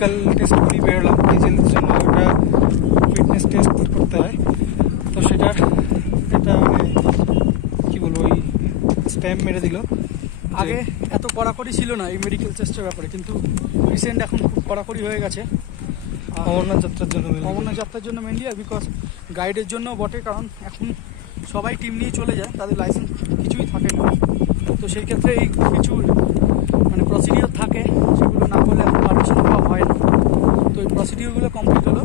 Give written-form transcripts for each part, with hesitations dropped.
Medical test করেই বেরোলাম। ডিজেলের জন্য ওটা ফিটনেস টেস্ট করতে হয়, তো সেটার একটা কী বলবো ওই স্ট্যাম্প মেরে দিল। আগে এত কড়াকড়ি ছিল না এই মেডিকেল টেস্টের ব্যাপারে, কিন্তু রিসেন্ট এখন খুব কড়াকড়ি হয়ে গেছে অমরনাথ যাত্রার জন্য। অমরনাথ যাত্রার জন্য মেনলি, আর বিকজ গাইডের জন্য বটে, কারণ এখন সবাই টিম নিয়ে চলে যায়, তাদের লাইসেন্স কিছুই থাকে না। তো সেই ক্ষেত্রে এই কিছু মানে প্রসিডিওর থাকে, সেগুলো না করলে এখন পারমিশন দেওয়া হয় না। তো এই প্রসিডিওরগুলো কমপ্লিট হলো।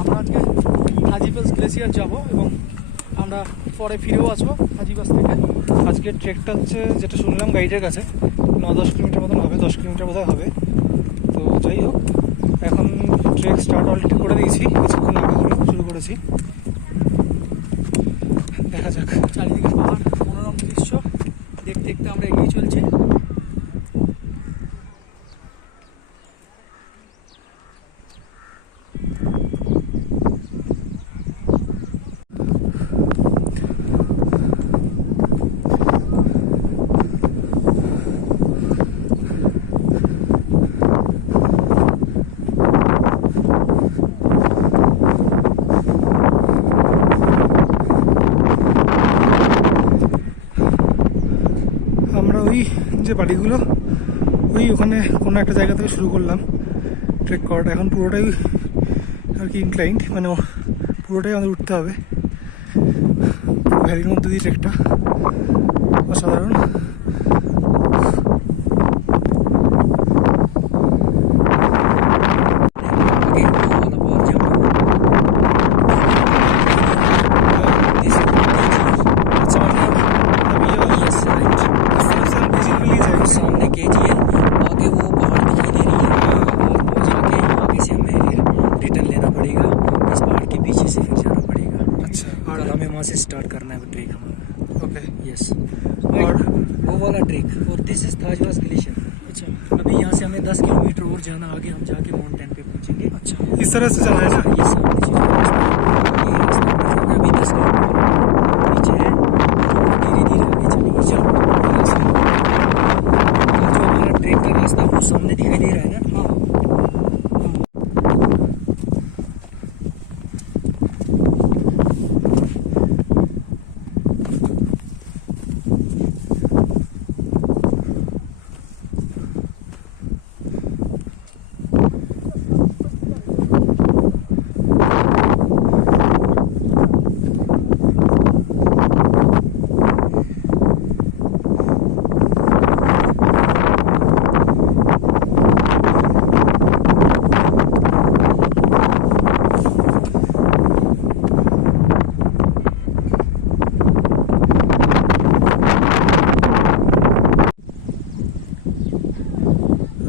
আমরা আজকে হাজিবাস গ্লেসিয়ার যাব এবং আমরা পরে ফিরেও আসবো হাজিবাস থেকে। আজকে ট্রেকটা হচ্ছে, যেটা শুনলাম গাইডের কাছে, 9-10 কিলোমিটার মতন হবে, 10 কিলোমিটার বোধহয় হবে। তো যাই হোক, এখন ট্রেক স্টার্ট অলরেডি করে দিয়েছি, কিছুক্ষণ আগে হলো শুরু করেছি। দেখা যাক। চারিদিকে পাহাড়, মনোরম দৃশ্য দেখতে দেখতে আমরা এগিয়ে চলছি। আমরা ওই যে বাড়িগুলো ওখানে কোনো একটা জায়গা থেকে শুরু করলাম ট্রেক করাটা। এখন পুরোটাই আর কি ইনক্লাইন্ড, মানে পুরোটাই আমাদের উঠতে হবে। ভ্যালির মধ্যে দিয়ে ট্রেকটা অসাধারণ। से स्टार्ट करना है ट्रेक हमारा। Okay, yes. और वो वाला ट्रेक, और दिस इज ताजवास ग्लेशियर। अच्छा, अभी यहाँ से हमें 10 किलोमीटर और जाना, आगे हम जाके माउंटेन पे पहुँचेंगे। अच्छा, इस तरह से जाना है ना? ये सामने से जो रास्ता है, ये रास्ता पे जाना है। अभी 10 किलोमीटर नीचे है, धीरे धीरे आगे चलेंगे। चलो, जो हमारा ट्रेक का रास्ता वो सामने दिखाई दे रहा है ना। हाँ।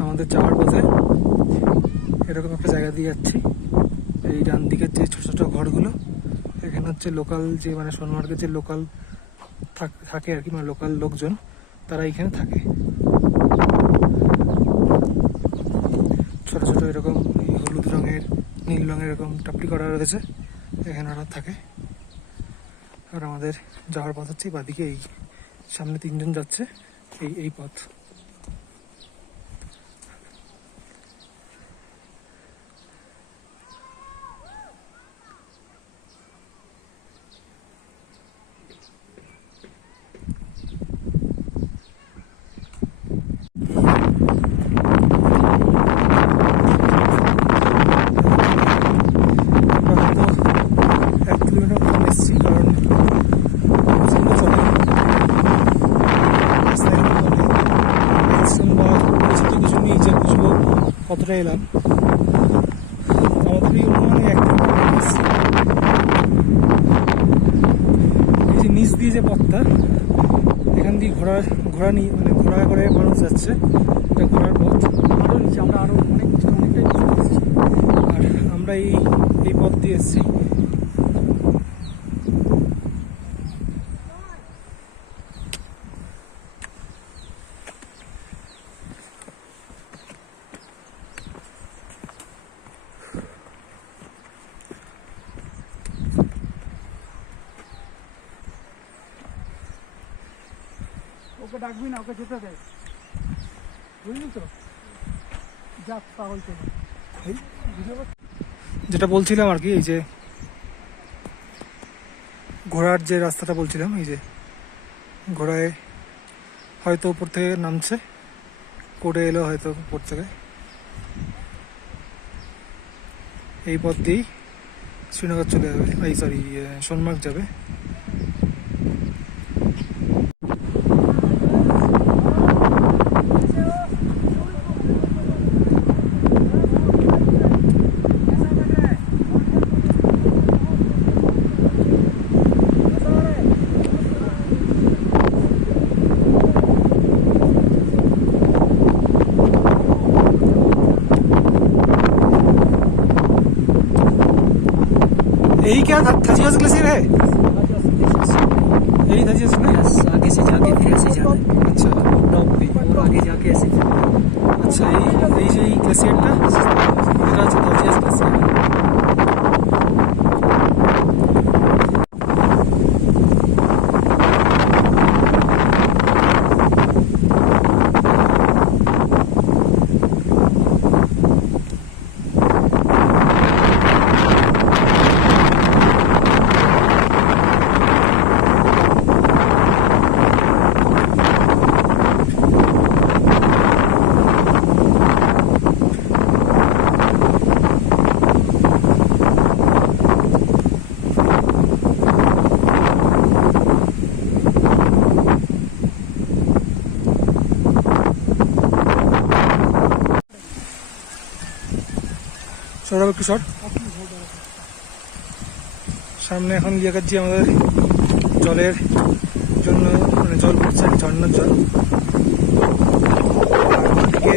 আমাদের যাওয়ার পথে এরকম একটা জায়গা দিয়ে যাচ্ছি। এই ডান দিকের যে ছোটো ছোটো ঘরগুলো, এখানে হচ্ছে লোকাল যে মানে সোনমার্গের যে লোকাল থাকে আর কি, মানে লোকাল লোকজন, তারা এখানে থাকে। ছোটো ছোটো এরকম হলুদ রঙের, নীল রঙের এরকম টাপলি করা রয়েছে, এখানে ওরা থাকে। আর আমাদের যাওয়ার পথ হচ্ছে বাদিকে, এই সামনে 3 জন যাচ্ছে, এই পথ। কতটা এলাম আমাদের অনুমানে 1 কিলোমিটার। এই যে নিচ দিয়ে যে পথটা, এখান দিয়ে ঘোড়া নিয়ে মানে ঘোড়া করে মানুষ যাচ্ছে, এটা ঘোড়ার পথ। আরও নিচে আমরা আরও অনেকটাই আর আমরা এই পথ দিয়ে এসেছি। ওকে ডাকবি না, ওকে যেতে দে, বুঝলি তো? যাক পাগল তো। যেটা বলছিলাম আর কি, এই যে ঘোড়ার যে রাস্তাটা বলছিলাম, এই যে ঘোড়ায় হয়তো উপর থেকে নামছে, করে এলো হয়তো উপর থেকে। এই পথ দিয়েই শ্রীনগর চলে যাবে, এই সরি সোনমার্গ যাবে। यही क्या थजियास ग्लेशियर है? यही थजियास में? बस आगे से जाके फिर ऐसे जाना है अच्छा टॉप पे, और आगे जाके ऐसे फिर अच्छा, এই যে এই গ্লেসিয়ারটা, এটা হচ্ছে থাজিয়াস গ্লেসিয়ার। সৌরভ একটু শর্ট সামনে। এখন গিয়ে কাটছি আমাদের জলের জন্য, মানে জল পড়ছে আর কি, ঝর্ণার জল। আর ওদিকে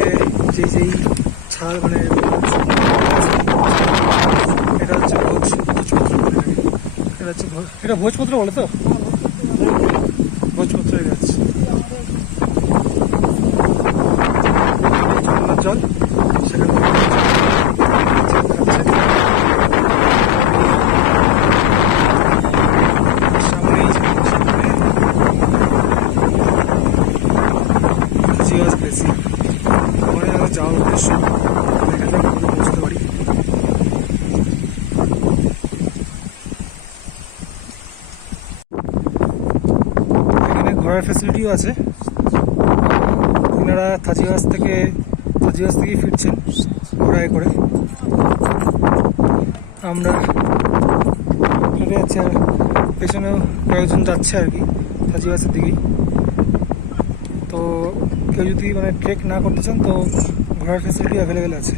যেই ছাল মানে এটা হচ্ছে ভোজপত্র, এটা ভোজপত্র বলে তো, ভোজপত্র যাচ্ছে ঝর্ণার জল। সেখানে যাওয়ার উদ্দেশ্য এখানে পৌঁছতে পারি। এখানে ঘোরার ফ্যাসিলিটিও আছে। ওনারা থাজিওয়াস থেকেই ফিরছেন ঘোড়ায় করে। আমরা হেঁটে যাচ্ছি, আর পেছনেও কয়েকজন যাচ্ছে আর কি থাজিওয়াসের দিকেই। তো কেউ যদি মানে ট্রেক না করতে চান তো ঘোড়ার ফ্যাসিলিটি অ্যাভেলেবেল আছে।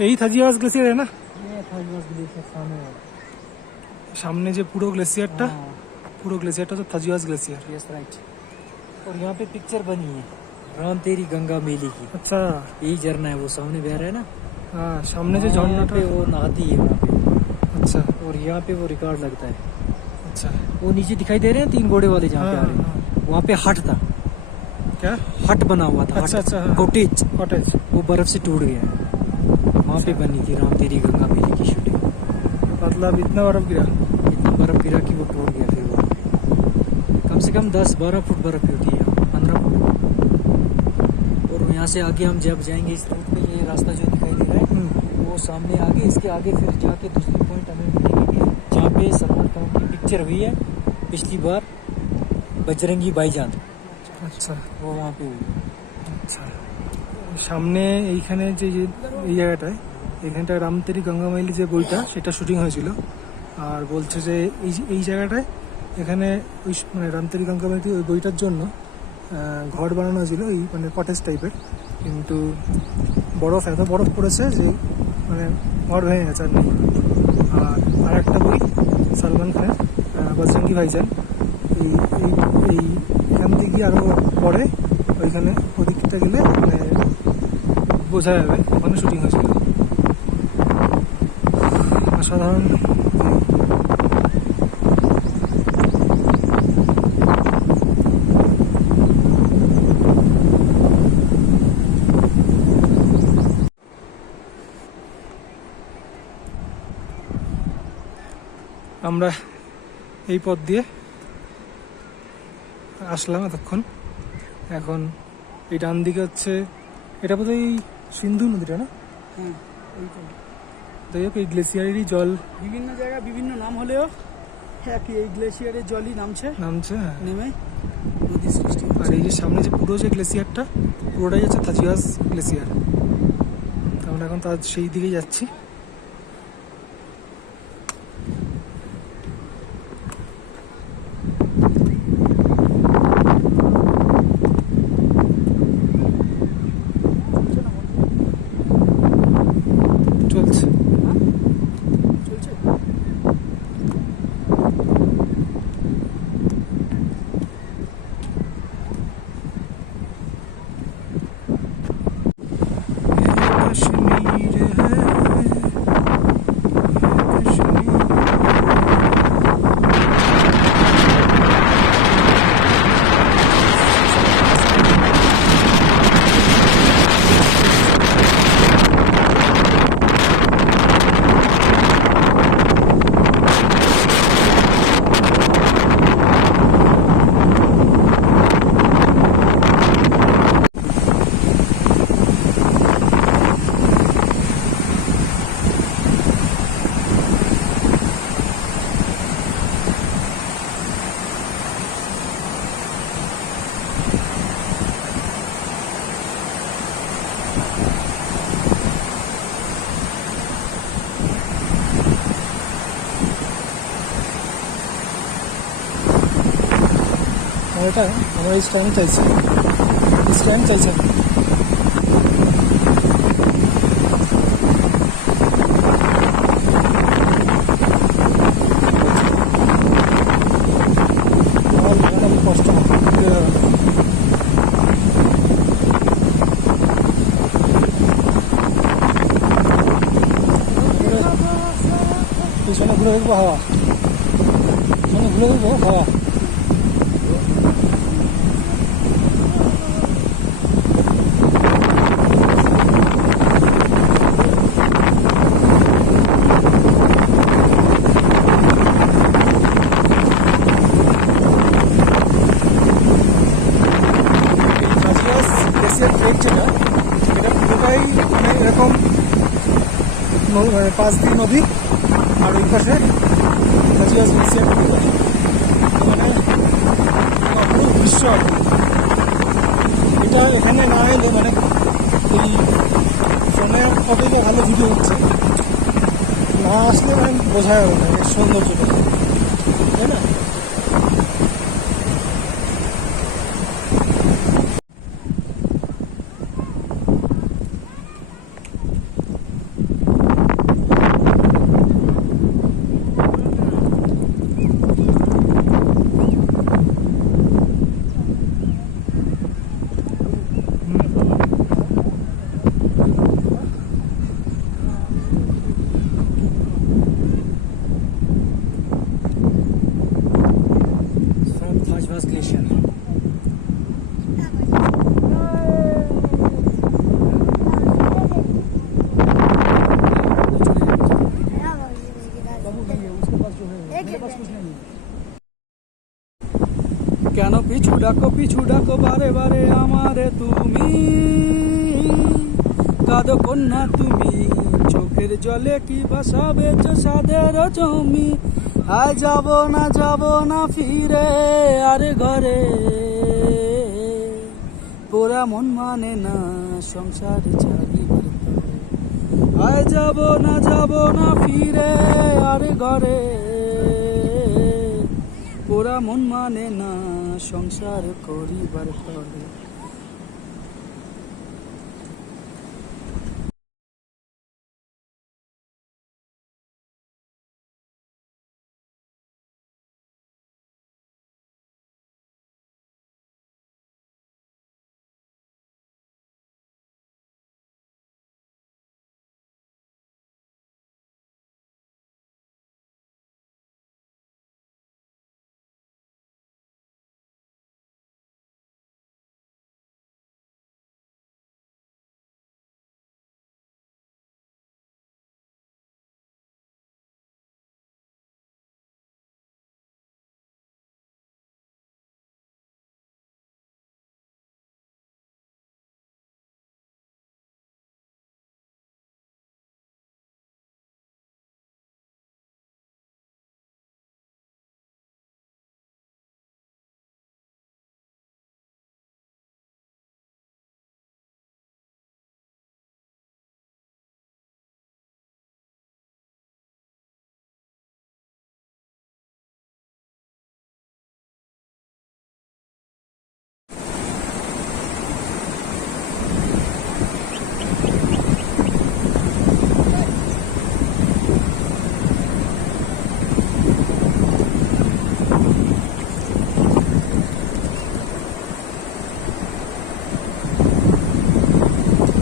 यही থাজিওয়াস গ্লেসিয়ার है ना? ये थाजियास ग्लेशियर सामने है। सामने जो पूरा ग्लेशियरটা, পুরো গ্লেशियरটা তো থাজিওয়াস গ্লেशियर। Yes right. और यहाँ पे पिक्चर बनी है राम तेरी गंगा मेली की। अच्छा यही झरना है, वो सामने बह रहा है ना। हाँ, सामने जो यहाँ झरनाটা पे वो नहाती है वहाँ पे, अच्छा और यहाँ पे वो रिकॉर्ड लगता है। अच्छा वो नीचे दिखाई दे रहे हैं 3 घोड़े वाले जहाँ पे आ रहे हैं, वहाँ पे हट था, क्या? हट बना हुआ था। अच्छा अच्छा, हाँ। कॉटेज, कॉटेज वो बर्फ से टूट गया है। वहाँ पे बनी थी राम तेरी गंगा मेली की शूटिंग। मतलब इतना बर्फ गिरा? इतना बर्फ गिरा कि वो टूट गया। फिर वो कम से कम 10-12 फुट बर्फ होती है, 15 फुट। और यहाँ से आगे हम जब जाएंगे इस रूट पे, ये रास्ता जो दिखाई दे रहा है वो सामने आगे, इसके आगे फिर जाके दूसरी पॉइंट हमें मिलेगी जहाँ पे सलमान खान की पिक्चर हुई है पिछली बार, बजरंगी भाईजान। अच्छा वो वहाँ पे हुई। আচ্ছা, সামনে এইখানে যে এই জায়গাটায়, এখানটায় রাম তেরি গঙ্গা মাইলি যে বইটা, সেটা শুটিং হয়েছিল। আর বলছে যে এই জায়গাটায় এখানে ওই মানে রাম তেরি গঙ্গা মাইলি ওই বইটার জন্য ঘর বানানো ছিল এই মানে কটেজ টাইপের, কিন্তু এত বরফ পড়েছে যে মানে ঘর ভেঙে গেছে আর নেই। আর একটা বই সালমান খানের বজরঙ্গি ভাইজান, এই এই এই এখান থেকে আরও পরে ওইখানে ওদিকটা গেলে মানে বোঝা যাবে ওখানে শুটিং হয়েছিল। অসাধারণ। আমরা এই পথ দিয়ে আসলাম এতক্ষণ। এখন এই ডান দিকে হচ্ছে, এটা বোধহয় এই সিন্ধু নদীটা না? হ্যাঁ, এইটা যাই হোক এই গ্লেসিয়ারেরই জল বিভিন্ন জায়গায় বিভিন্ন নাম হলেও একই, এই গ্লেশিয়ারের জলই নামছে, হ্যাঁ। নেমে নদী সৃষ্টি আর হচ্ছে। এই যে সামনে যে পুরো যে গ্লেসিয়ারটা, পুরোটাই হচ্ছে থাচিয়াস গ্লেসিয়ার। আমরা এখন তার সেই দিকেই যাচ্ছি। চলছে। চলছে। कश्मीर এটা আমার স্ট্যান্ড চাইছে, স্ট্যান্ড চাইছে। কষ্ট পিছনে ঘুরে দেখবো হাওয়া, পিছনে ঘুরে দেখবো হাওয়া। এটা পুরোটাই মানে এরকম মানে পাশ দিয়ে নদী, আর ওই পাশে হাজিয়াস গ্লেসিয়ার মানে অপরূপ দৃশ্য। এটা এখানে না এলে মানে এই ফোনে কতটা ভালো ভিডিও হচ্ছে, না আসলে মানে বোঝা যাবে না এর সৌন্দর্যটা, তাই না? Glacier. কেন পিছু ডাকো বারে বারে আমারে তুমি, কাঁদো কন্যা তুমি, চোখের জলে কি বাসাবে সাদের জমি। আয় যাব না ফিরে আর ঘরে, পোড়া মন মানে না সংসার চালিবার তরে। আয় যাব না ফিরে আর ঘরে, পোড়া মোরা মন মানে না সংসার করিবার তরে।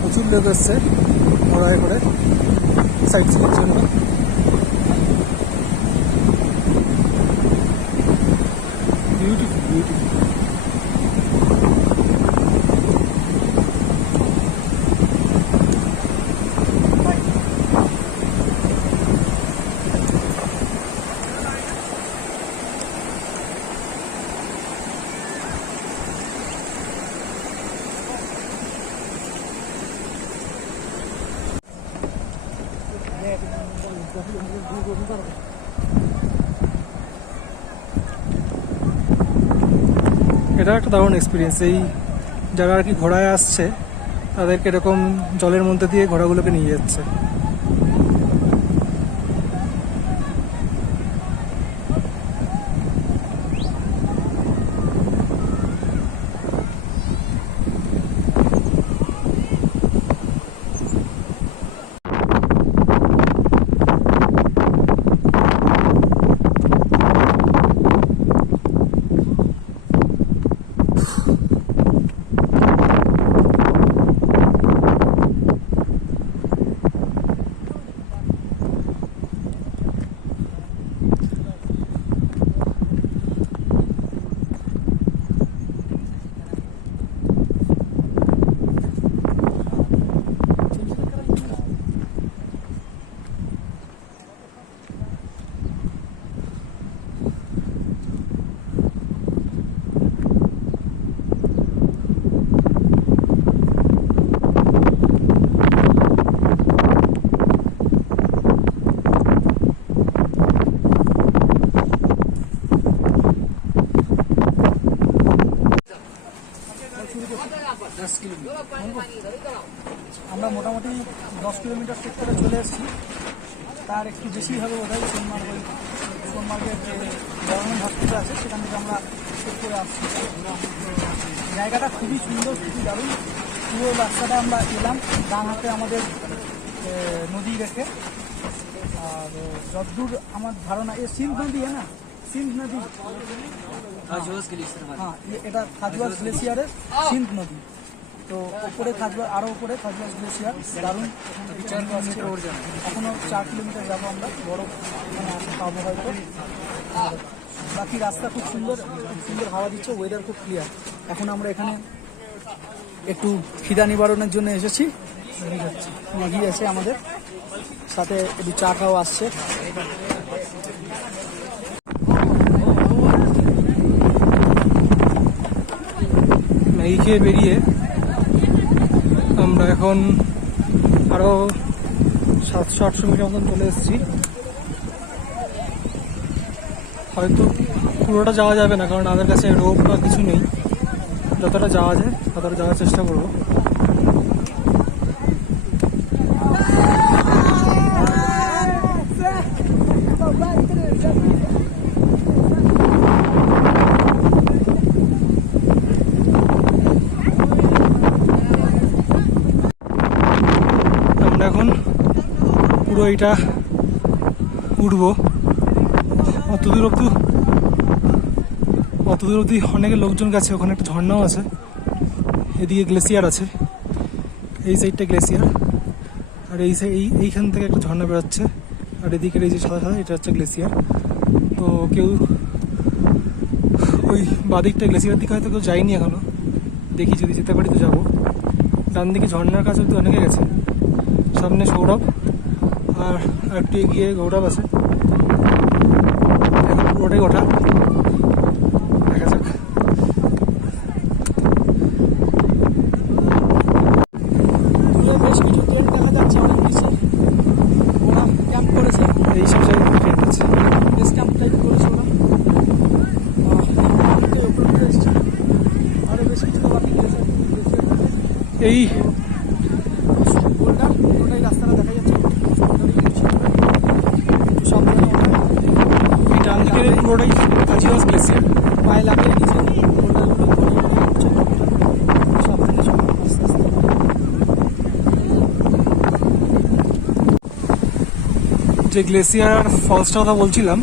প্রচুর লোক এসছে ঘোড়ায় করে সাইট সিনের জন্য। Beautiful beautiful. এটা একটা দারুণ এক্সপিরিয়েন্স। এই যারা আর কি ঘোড়ায় আসছে তাদেরকে এরকম জলের মধ্যে দিয়ে ঘোড়াগুলোকে নিয়ে যাচ্ছে। আমরা মোটামুটি 10 কিলোমিটার সেক্টরে চলে এসেছি, তার একটু বেশি হবে বোধ হয়। সোনমার্গের যে গভর্নমেন্ট হসপিটাল আছে সেখান থেকে আমরা চেক করে আসছি। জায়গাটা খুবই সুন্দর, খুবই দারুণ। পুরো রাস্তাটা আমরা এলাম ডান হাতে আমাদের নদী রেখে। আর যতদূর আমার ধারণা সিন্ধ নদী না, সিন্ধ নদী, হ্যাঁ এটা খাজুয়াস গ্লেসিয়ারের সিন্ধ নদী। তো ওপরে খাজুয়া, আরও ওপরে খাজুয়াস গ্লেসিয়ার, দারুণ। এখনো 4 কিলোমিটার যাবো আমরা, বড় পাবো হয়তো। আর বাকি রাস্তা খুব সুন্দর, খুব সুন্দর হাওয়া দিচ্ছে, ওয়েদার খুব ক্লিয়ার। এখন আমরা এখানে একটু খিদা নিবারণের জন্য এসেছি। ম্যাগি আছে আমাদের সাথে, একটু চা খাওয়া আসছে। ম্যাগি খেয়ে বেরিয়ে আমরা এখন আরো 700-800 মিটার মতন চলে এসেছি। হয়তো পুরোটা যাওয়া যাবে না, কারণ আমাদের কাছে রোপ বা কিছু নেই। যতটা যাওয়া যায় ততটা যাওয়ার চেষ্টা করবো। এইটা উঠবো। অতদূর অবধি অনেকে লোকজন গেছে। ওখানে একটা ঝর্ণাও আছে, এদিকে গ্লেসিয়ার আছে, এই সাইডটা গ্লেসিয়ার, আর এইখান থেকে একটা ঝর্ণা বেরোচ্ছে, আর এদিকের এই যে সাদা সাদা এটা হচ্ছে গ্লেসিয়ার। তো কেউ ওই বাদিকটা গ্লেসিয়ার দিকে হয়তো কেউ যায়নি এখনো, দেখি যদি যেতে পারি তো যাবো। ডান দিকে ঝর্ণার কাছে অবধি অনেকে গেছে, সামনে সৌরভ আর একটু এগিয়ে গৌরব আছে। পুরোটাই ওঠা, দেখা যাক। বেশ কিছু টেন্ট দেখা যাচ্ছে অনেক নিচে, ওরা ক্যাম্প করেছে, এইসব জায়গায় ট্রেন আছে। বেস ক্যাম্প টাইপ করেছে ওরা। উপরে উঠে এসছে, আরও বেশ কিছু বাকি এই গোলটা পুরোটাই রাস্তাটা দেখা যাচ্ছে। সাবধানে এই ডান দিকের পুরোটাই কাজিরাস গ্লেসিয়ার। পায়ে লাগিয়ে নিচে গোলটাগুলো ঘুরে ঘুরে উঠছে। সাবধানে সব আস্তে আস্তে। যে গ্লেসিয়ার ফলসটার কথা বলছিলাম,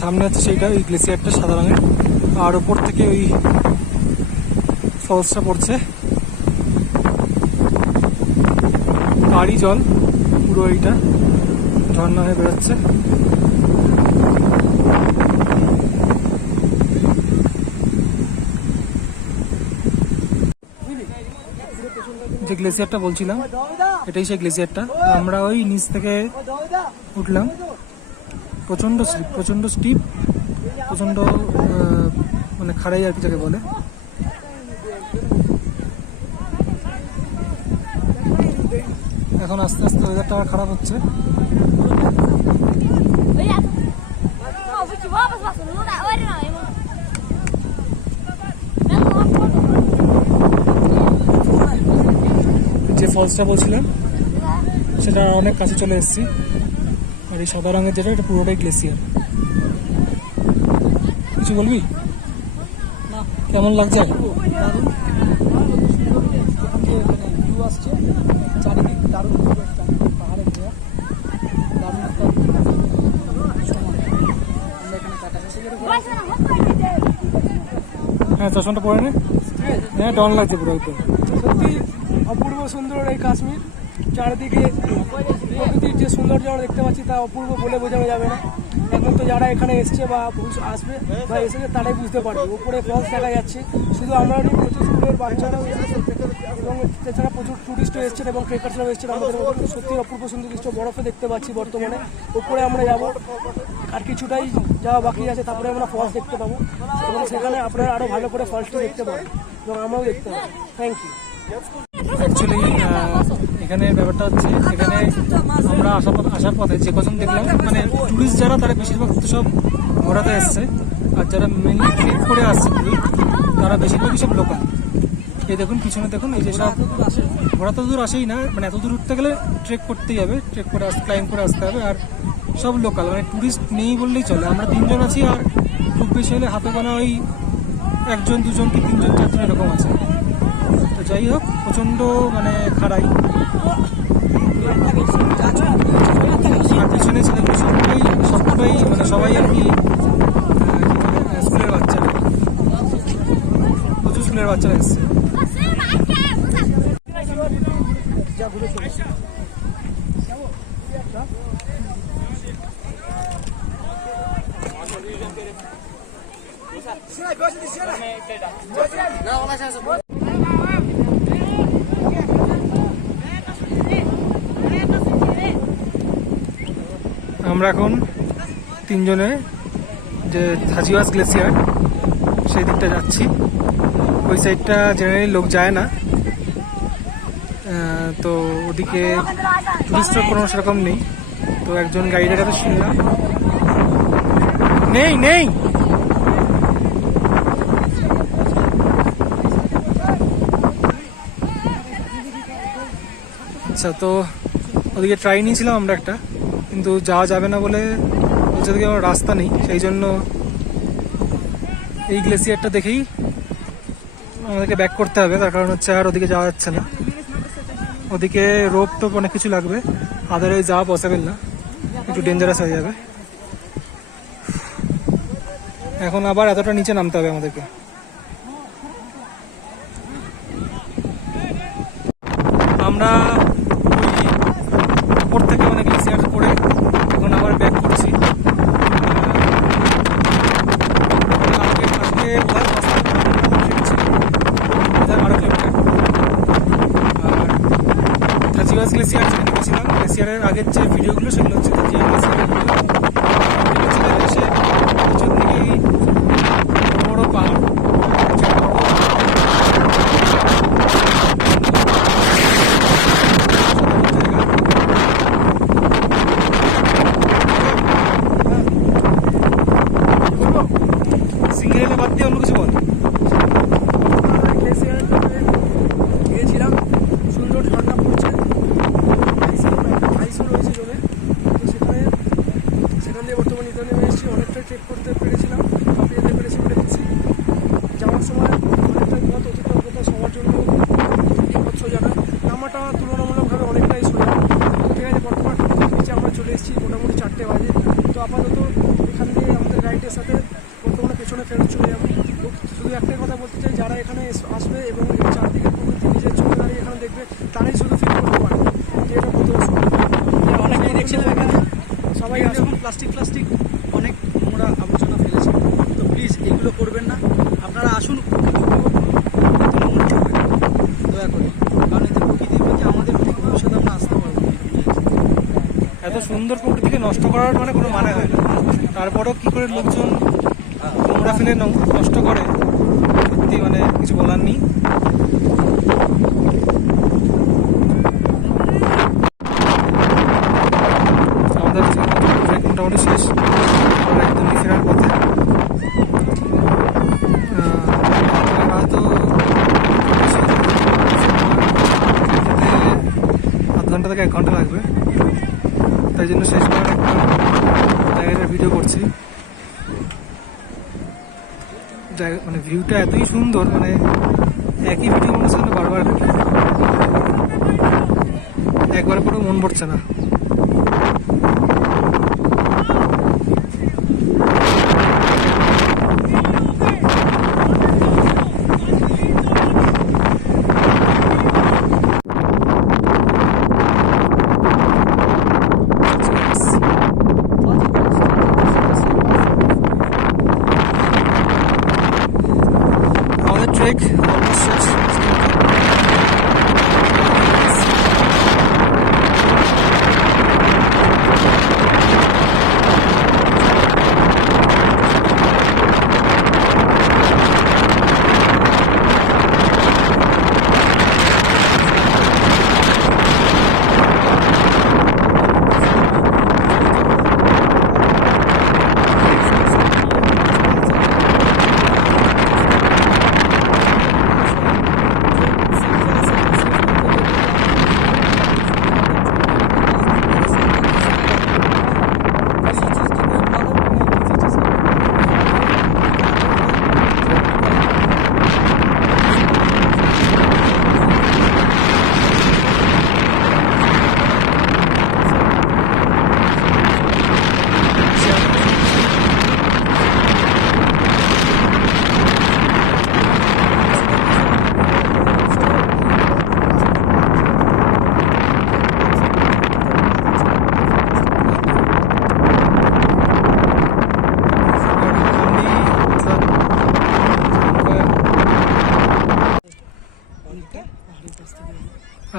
সামনে আছে সেইটা, ওই গ্লেসিয়ারটা সাদা রঙের, আর ওপর থেকে ওই ফলসটা পড়ছে। পাহাড়ি জল পুরো, এইটা ঝর্ণা হয়ে বেরোচ্ছে। যে গ্লেসিয়ারটা বলছিলাম এটাই সেই গ্লেসিয়ারটা। আমরা ওই নিচ থেকে উঠলাম, প্রচণ্ড স্টিপ, প্রচণ্ড মানে খাড়াই আর কি যাকে বলে। এখন আস্তে আস্তে ওয়েদারটা খারাপ হচ্ছে। যে ফলসটা বলছিলাম সেটা অনেক কাছে চলে এসেছি, আর এই সাদা রঙের যেটা এটা পুরোটাই গ্লেসিয়ার। কিছু বলবি? না, কেমন লাগছে? দারুণ, যে ভিউ আসছে চারিদিক, দারুণ একটা পাহাড়ের দেওয়া, দারুণ একটা সময় আমরা এখানে কাটাচ্ছি। হ্যাঁ, চশমাটা পরে নে। হ্যাঁ, ডন লাগছে পুরো একদম। সত্যি অপূর্ব সুন্দর এই কাশ্মীর। চারিদিকে প্রকৃতির যে সৌন্দর্য আমরা দেখতে পাচ্ছি তা অপূর্ব বলে বোঝানো যাবে না। এখন তো যারা এখানে এসছে বা আসবে বা এসেছে তারাই বুঝতে পারবে। উপরে ফলস দেখা যাচ্ছে, শুধু আমরা নই, প্রচুর স্কুলের বাচ্চারাও এসেছে এবং এছাড়া প্রচুর টুরিস্টও এসছেন এবং ট্রেকার্সরাও এসছেন আমাদের মতো। সত্যি অপূর্ব সুন্দর দৃশ্য বরফে দেখতে পাচ্ছি বর্তমানে। উপরে আমরা যাব, আর কিছুটাই যাওয়া বাকি আছে, তারপরে আমরা ফলস দেখতে পাবো এবং সেখানে আপনারা আরও ভালো করে ফলসটা দেখতে পাবেন এবং আমরাও দেখতে পাবো। Thank you. অ্যাকচুয়ালি এখানে ব্যাপারটা হচ্ছে, এখানে আমরা আসার পথে যে কজন দেখলাম, মানে টুরিস্ট যারা তারা বেশিরভাগ তো সব ঘোরাতে এসছে, আর যারা মেনলি ট্রেক করে আসছে তারা বেশিরভাগই সব লোকাল। এই দেখুন পিছনে দেখুন, এই যে সব ঘোরা তো দূর আসেই না, মানে এত দূর উঠতে গেলে ট্রেক করতেই হবে, ট্রেক করে ক্লাইম্ব করে আসতে হবে, আর সব লোকাল, মানে টুরিস্ট নেই বললেই চলে। আমরা 3 জন আছি, আর খুব বেশি হলে হাতে গোনা ওই 1 জন 2 জন কি 3 জন 4 জন এরকম আছে। তো যাই হোক, প্রচণ্ড মানে খাড়াই, আর পিছনে ছেলেগুলো সবটাই মানে সবাই আর কি স্কুলের বাচ্চারা, প্রচুর স্কুলের বাচ্চারা এসছে। আমরা এখন 3 জনে যে হাজিওয়াস গ্লেসিয়ার সেই দিকটা যাচ্ছি। ওই সাইডটা জেনারেলি লোক যায় না, তো ওদিকে টুরিস্টের কোনো সেরকম নেই। তো একজন গাইডের কাছে শুনলাম, নেই আচ্ছা, তো ওদিকে ট্রাই নিয়েছিলাম আমরা একটা, কিন্তু যাওয়া যাবে না বলে ওদিকে আমার রাস্তা নেই, সেই জন্য এই গ্লেসিয়ারটা দেখেই আমাদেরকে ব্যাক করতে হবে। তার কারণ হচ্ছে আর ওদিকে যাওয়া যাচ্ছে না, ওদিকে রোপ টোপ অনেক কিছু লাগবে, আদারওয়াইজ যাওয়া পসিবল না, একটু ডেঞ্জারাস হয়ে যাবে। এখন আবার এতটা নিচে নামতে হবে আমাদেরকে। আমরা ওই উপর থেকে মানে গ্লেসিয়ার করে এখন আবার ব্যাক করছি। থাজিওয়াস গ্লেসিয়ার যেখানে গেছিলাম, গ্লেসিয়ারের আগের যে ভিডিওগুলো সেগুলো হচ্ছে থাজিওয়াস গ্লেসিয়ারের ভিডিও। এসে পিছন দিকে বড় বড় পাহাড়, সিঙ্গেল বাদ দিয়ে অন্য কিছু বল। গিয়েছিলাম, সুন্দর ঝর্ণা পড়ছে, আইসও রয়েছে জলে। তো সেখান দিয়ে বর্তমানে নিতে নেমে এসেছি। অনেকটা ট্রেক করতে পেরেছিলাম, কাঁপিয়ে যেতে পেরেছি বলে দিচ্ছি। যাওয়ার সময় অনেকটা পথ অতিক্রম করতে সবার জন্য সোজা নয়, নামাটা তুলনামূলকভাবে অনেকটাই সোজা। ঠিক আছে, বর্তমান নিচে আমরা চলে এসেছি, মোটামুটি 4টে বাজে। তো আপাতত এখান দিয়ে আমাদের গাইডের সাথে বর্তমানে পেছনে ফেরত চলে যাবো। শুধু একটাই কথা বলতে চাই, যারা এখানে আসবে এবং চারদিকে প্রকৃতি নিজের চোখে দাঁড়িয়ে এখানে দেখবে, তারাই শুধু ফিল করতে পারে যে এটা কত সুন্দর। অনেকেই দেখছিলাম এখানে সবাই আসুন, প্লাস্টিক অনেক নোংরা আবর্জনা ফেলেছে। তো প্লিজ এগুলো করবেন না, আপনারা আসুন, দয়া করে, কারণ এতে প্রকৃতির প্রতি আমাদের প্রতি ভবিষ্যতে আমরা আসতে পারবো। এত সুন্দর প্রকৃতিকে নষ্ট করার মানে কোনো মানে হয় না। তারপরেও কি করে লোকজন নোংরা ফেলে নষ্ট করে, সত্যি মানে কিছু বলার নেই। আমাদের ট্রেক মোটামুটি শেষ, আমরা একদমই ফেরার পথে। হয়তো আধ ঘন্টা থেকে 1 ঘন্টা লাগবে, তাই জন্য শেষবার একটা জায়গাটার ভিডিও করছি। মানে ভিউটা এতই সুন্দর, মানে একই ভিডিও মনে হচ্ছে বারবার দেখি, একবার পরেও মন পড়ছে না। ট্রেক অলমোস্ট শেষ।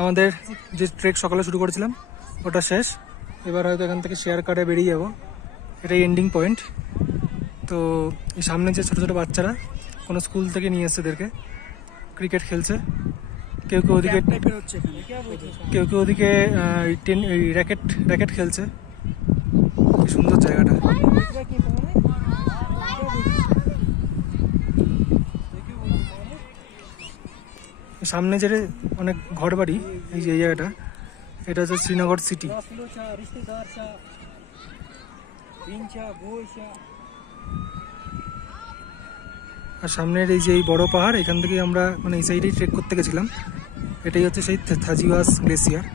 আমাদের যে ট্রেক সকালে শুরু করেছিলাম ওটা শেষ। এবার হয়তো এখান থেকে শেয়ার কারে বেরিয়ে যাব, এটাই এন্ডিং পয়েন্ট। তো এই সামনে যে ছোটো ছোটো বাচ্চারা কোনো স্কুল থেকে নিয়ে এসছে এদেরকে, ক্রিকেট খেলছে। কেউ কেউ ওদিকে র্যাকেট খেলছে। কি সুন্দর জায়গাটা। সামনে যে অনেক ঘর বাড়ি, এই যে জায়গাটা, এটা হচ্ছে শ্রীনগর সিটি। আর সামনের এই যে এই বড় পাহাড়, এখান থেকে আমরা মানে এই সাইডেই ট্রেক করতে গেছিলাম। এটাই হচ্ছে সেই থাজিওয়াস গ্লেসিয়ার।